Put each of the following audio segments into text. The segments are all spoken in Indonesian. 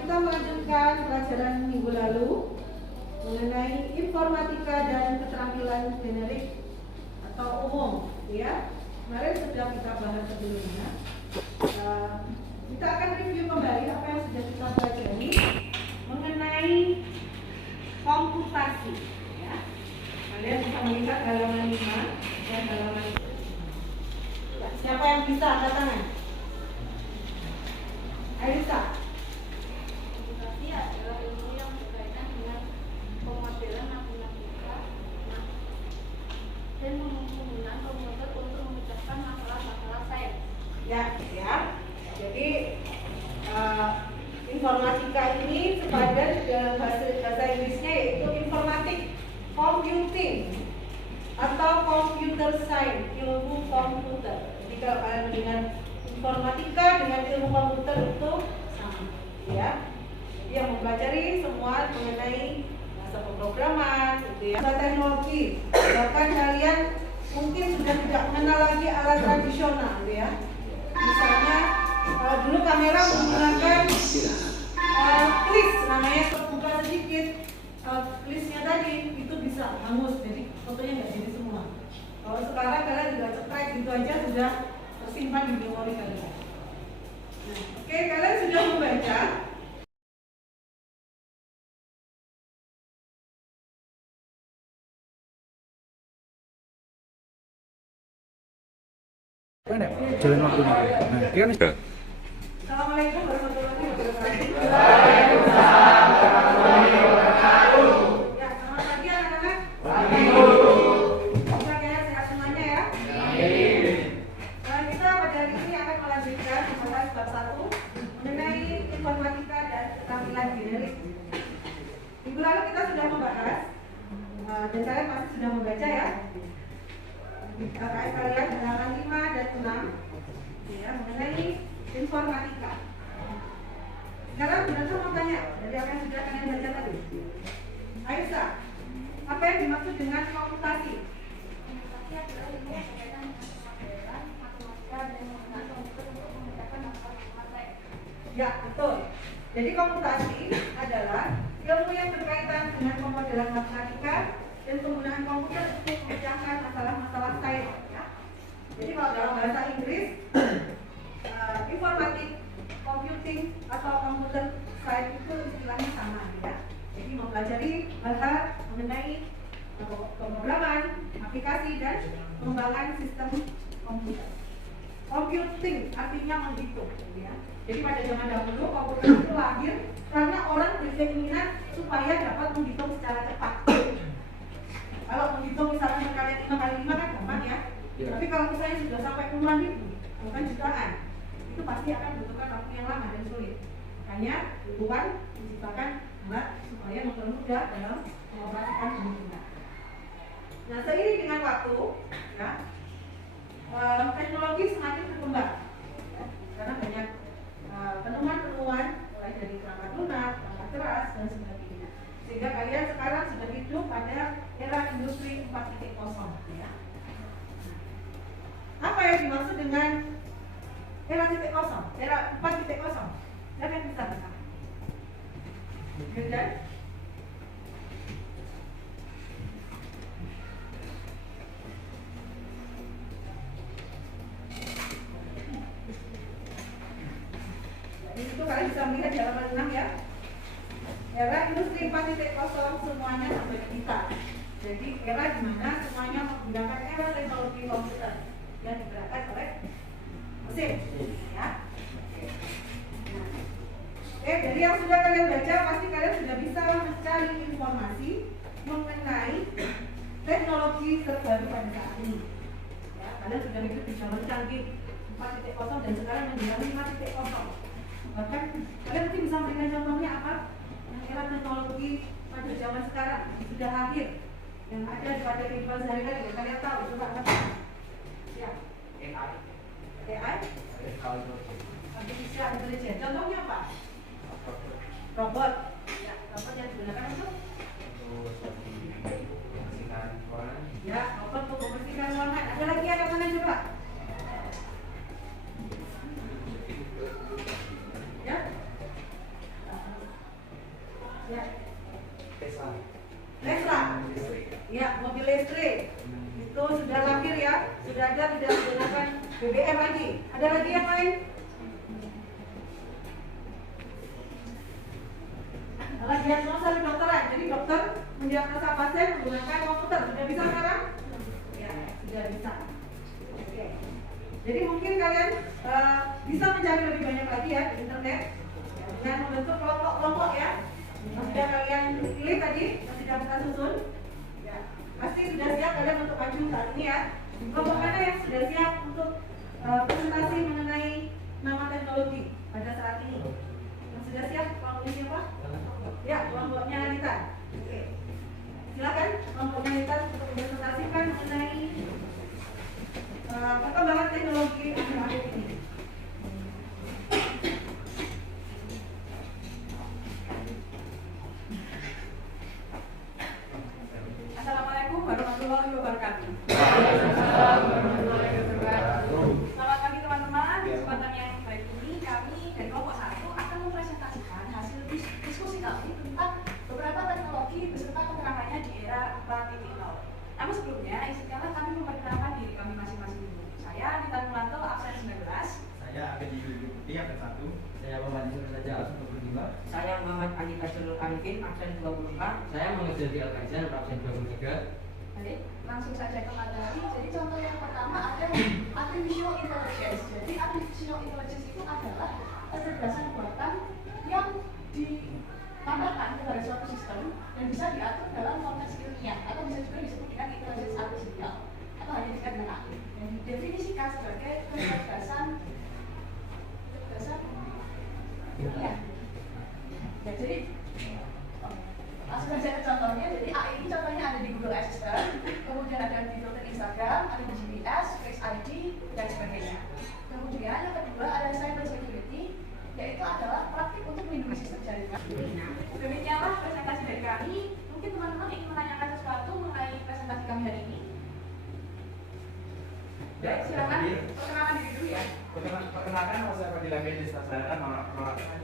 kita melanjutkan pelajaran minggu lalu mengenai informatika dan keterampilan generik atau umum, ya. Kemarin sudah kita bahas sebelumnya. Kita akan review kembali apa yang sudah kita pelajari mengenai komputasi, ya. Kalian bisa melihat halaman 5 dan halaman 6. Siapa yang bisa angkat tangan? Aisyah. Komputasi adalah ilmu yang berkaitan dengan pemodelan matematika dan penggunaan komputer untuk memecahkan masalah-masalah sains. Ya. Jadi informatika ini sepadan dalam bahasa Inggrisnya yaitu informatik, computing atau computer science, ilmu komputer. Jadi kalau kalian mendengar informatika dengan ilmu komputer itu sama, ya. Jadi yang mempelajari semua mengenai bahasa pemrograman, gitu ya. Bahasa teknologi, bahkan kalian mungkin sudah tidak mengenal lagi alat tradisional, gitu ya. Misalnya dulu kamera menggunakan klis, namanya terbuka sedikit, klisnya tadi itu bisa hangus, jadi fotonya nggak jadi semua. Kalau sekarang kalian sudah cekrek gitu aja sudah tersimpan di memori kalian. Nah, oke, kalian sudah membaca. Mana? Jalan waktunya. Nah, kan Assalamualaikum warahmatullahi wabarakatuh. Waalaikumsalam warahmatullahi wabarakatuh. Ya, selamat pagi anak-anak. Pagi. Semoga sehat semuanya ya. Kita pada hari ini akan melanjutkan membahas bab 1 mengenai informatika dan keterampilan generik. Minggu lalu kita sudah membahas dan kalian pasti sudah membaca ya. KKS kalian halaman 5 dan 6 ya, mengenai informatika. Sekarang saya mau tanya dari apa yang sudah kalian baca tadi. Aisyah, apa yang dimaksud dengan komputasi? Komputasi adalah ilmu yang berkaitan dengan pemodelan matematika dan penggunaan komputer untuk memecahkan masalah-masalah sains. Ya, betul. Jadi komputasi adalah ilmu yang berkaitan dengan pemodelan matematika dan penggunaan komputer untuk memecahkan masalah-masalah sains. Ya. Jadi kalau dalam bahasa Inggris, informatik, computing atau computer science itu istilahnya sama, ya. Jadi mempelajari hal-hal mengenai pemrograman, aplikasi dan pengembangan sistem komputer. Computing artinya menghitung, ya. Jadi pada zaman dahulu komputer itu lahir karena orang berkeinginan supaya dapat menghitung secara cepat. Kalau menghitung misalnya sekalian 5 kali 5 kan gampang ya. Tapi kalau misalnya sudah sampai puluhan ribu, bahkan jutaan, itu pasti akan membutuhkan waktu yang lama dan sulit. Makanya Tuhan menciptakan alat supaya mempermudah dalam mengoperasikan penghitungan. Nah, seiring dengan waktu, ya, teknologi semakin berkembang, ya, karena banyak penemuan-penemuan mulai dari perangkat lunak, perangkat keras dan sebagainya. Sehingga kalian sekarang sudah hidup pada era industri 4.0, ya. Apa yang dimaksud dengan era 0, era 4.0? Siapa yang bisa dengar? Gerdan? Jadi itu kalian bisa melihat di halaman 6 ya. Era industri 4.0 semuanya sampai kita. Jadi era di mana semuanya menggunakan era teknologi komputer yang digerakkan oleh mesin, ya. Dari yang sudah kalian baca, pasti kalian sudah bisa mencari informasi mengenai teknologi terbaru pada saat ini. Ya, kalian sudah hidup di zaman canggih 4.0 dan sekarang menjelang 5.0. Bahkan kalian mungkin bisa memberikan contohnya apa? Yang era teknologi pada zaman sekarang sudah akhir, yang ada pada kehidupan sehari-hari yang kalian tahu. Coba apa? Ya. AI? Artificial intelligence. Contohnya apa? Robot. Ya, robot yang digunakan untuk ya, robot untuk membersihkan ruangan. Ada lagi ada mana coba? Ya. BBM lagi. Ada lagi yang lain? Latihan masalah kedokteran. Jadi dokter mendiagnosa pasien menggunakan komputer. Sudah bisa sekarang? Ya, sudah bisa. Oke. Jadi mungkin kalian bisa mencari lebih banyak lagi ya di internet dengan membentuk kelompok-kelompok ya. Sudah kalian pilih tadi, sudah kita susun. Ya, pasti sudah siap kalian untuk maju saat ini ya. Kelompok mana yang sudah siap untuk presentasi mengenai nama teknologi pada saat ini? Yang sudah siap kelompoknya siapa? Ya, kelompoknya Anita. Oke. Silakan kelompoknya Anita untuk mempresentasikan mengenai perkembangan teknologi akhir-akhir ini. Assalamualaikum warahmatullahi wabarakatuh. Selamat pagi teman-teman. Kesempatan yang baik ini kami dari kelompok 1 akan mempresentasikan hasil diskusi kami tentang beberapa teknologi beserta keterangannya di era 4.0. Namun sebelumnya, izinkanlah kami memperkenalkan diri kami masing-masing dulu. Saya Anita Mulanto, absen 19. Saya Abedi Yudi, absen 1. Saya Muhammad Yusuf Saja, absen 25. Saya Muhammad Andika Syarul Arifin, absen 24. Saya Muhammad Jadi Al-Kaizan, absen 23. Baik, langsung saja ke materi. Jadi contoh yang pertama ada artificial intelligence. Jadi artificial intelligence itu adalah kecerdasan buatan yang ditambahkan kepada suatu sistem dan bisa diatur dalam konteks ilmiah atau bisa juga disebut dengan intelligence artificial atau hanya disebut dengan AI. Dan didefinisikan sebagai kecerdasan ilmiah. Ya, jadi langsung saja ke contohnya. Jadi AI ini contohnya ada di Google Assistant, kemudian ada di filter Instagram, ada di GPS, Face ID, dan sebagainya. Kemudian yang kedua ada cyber security, yaitu adalah praktik untuk melindungi sistem jaringan. Demikianlah presentasi dari kami. Mungkin teman-teman ingin menanyakan sesuatu mengenai presentasi kami hari ini. Ya, Silakan perkenalkan diri dulu ya. Perkenalkan, nama saya Fadila Medis, Tasdara, nomor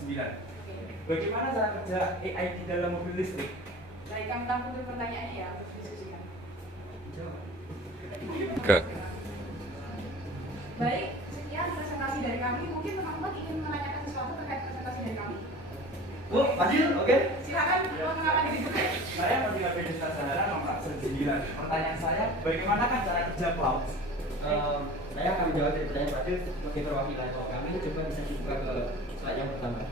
9. Bagaimana cara kerja AI di dalam mobil listrik? Baik, kami tampung untuk pertanyaannya ya untuk diskusikan. Baik, sekian presentasi dari kami. Mungkin teman-teman ingin menanyakan sesuatu terkait presentasi dari kami. Oh, Fadil, oke. Silakan perkenalkan diri dulu. Saya Fadila Medis, Tasdara, nomor absen 9. Pertanyaan saya, bagaimana cara kerja cloud? Saya akan menjawab dari pertanyaan Fadil sebagai perwakilan kami. Coba bisa dibuka ke slide yang pertama.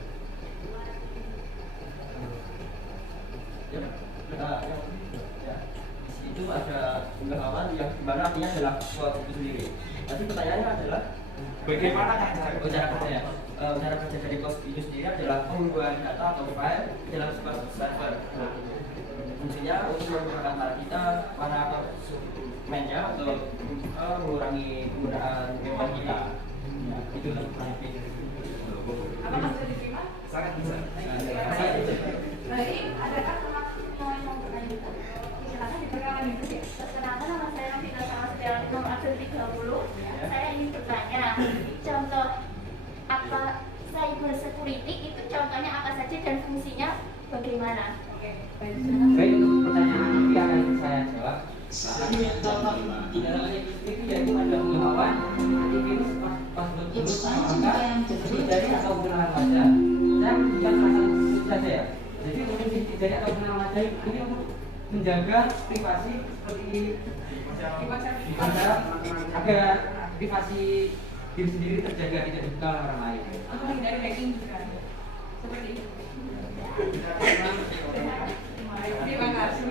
Itu ada unggahan yang dimana artinya adalah suatu itu sendiri. Nanti pertanyaannya adalah Bagaimana cara kerja? Cara kerja dari cloud itu sendiri adalah pengumpulan data atau file di dalam sebuah server. Fungsinya untuk memudahkan kita para konsumennya atau mengurangi penggunaan memori kita. Ya, itu lebih. Apakah sudah diterima? Sangat bisa. Baik, adakah teman-teman yang mau bertanya? Silakan diperkenalkan dulu ya. Perkenalkan, nama saya Novita Samasetiawan, nomor absen 30. Saya ingin bertanya, contoh apa cyber security itu contohnya apa saja dan fungsinya bagaimana? Oke, baik. Baik, untuk pertanyaan nanti akan saya jawab. Jadi contoh di dalam itu yaitu ada pengetahuan antivirus password dulu maka jadi dari atau pengenalan wajah. Saya bukan masalah saja ya. Jadi untuk dari atau pengenalan wajah ini untuk menjaga privasi seperti agar privasi diri sendiri terjaga tidak dibuka oleh orang lain. Untuk menghindari hacking juga. Seperti itu. Terima kasih.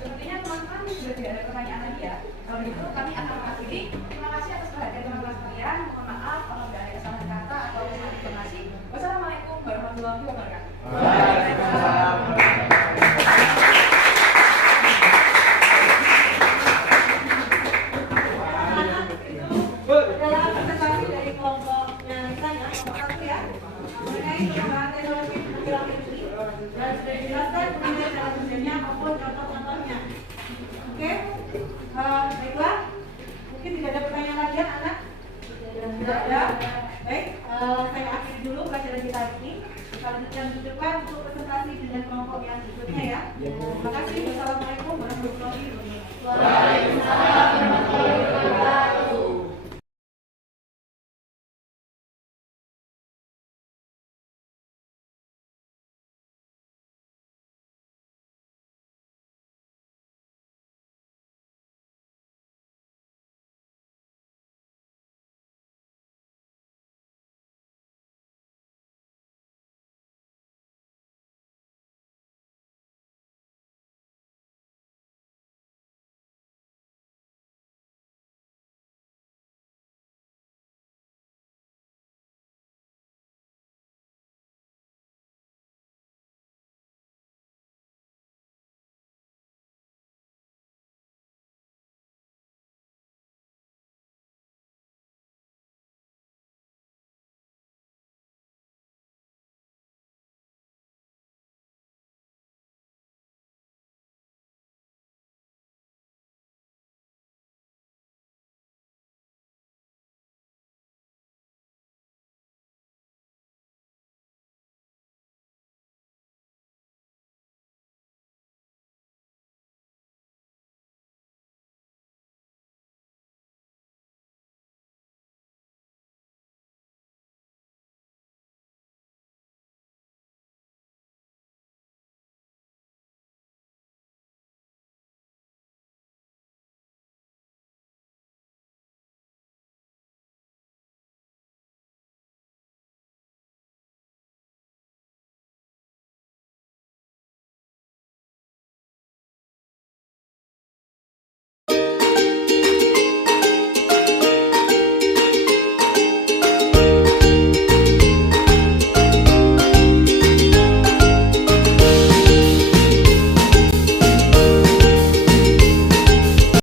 Sepertinya teman-teman sudah tidak ada pertanyaan lagi ya. Kalau begitu kami akan mengakhiri. Terima kasih atas perhatian teman-teman sekalian. Mohon maaf kalau tidak ada kesalahan kata atau kesalahan informasi. Wassalamualaikum warahmatullahi wabarakatuh. Waalaikumsalam. Adalah presentasi dari kelompoknya Anita ya, kelompok 1 ya, mengenai perkembangan teknologi akhir-akhir ini dan sudah dijelaskan mengenai cara kerjanya maupun contoh-contohnya. Oke, baiklah. Mungkin tidak ada pertanyaan lagi ya, anak? Tidak ada. Baik, saya akhiri dulu pelajaran kita ini. Kalau kita lanjutkan untuk presentasi dengan kelompok yang berikutnya ya. Terima kasih. Wassalamualaikum warahmatullahi wabarakatuh. Waalaikumsalam warahmatullahi wabarakatuh.